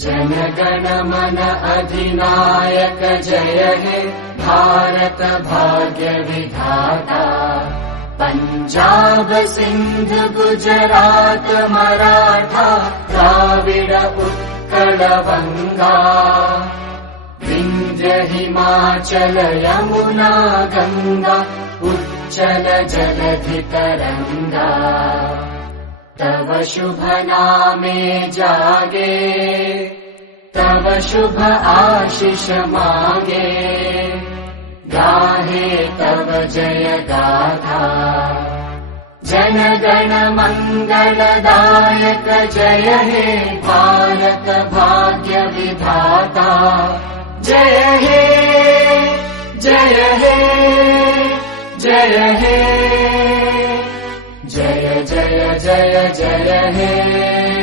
जनगण मन अधिनायक जय हे भारत भाग्य विधाता। पंजाब सिंध गुजरात मराठा द्राविड उत्कल बंगा। विंध्य हिमाचल यमुना गंगा उच्चल जलधि तरंगा। तव शुभ नामे जागे तव शुभ आशीष मागे। गाहे तव जय गाथा जनगण मंगलदायक जय हे भारत भाग्य विधाता। जय हे जय हे जय हे जय जय जय जय हे।